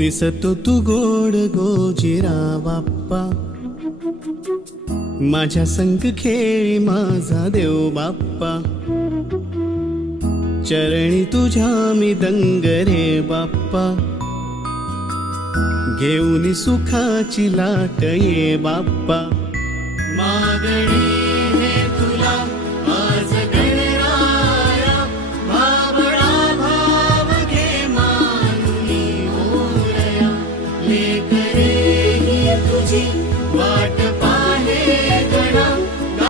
दिसतो तू गोड गोजिरा बाप्पा, माझ्या संग खेळी माझा देव बाप्पा, चरणी तुझ्या मी दंग रे बाप्पा, घेऊन सुखाची लाट ये बाप्पा, मागणी हे तुला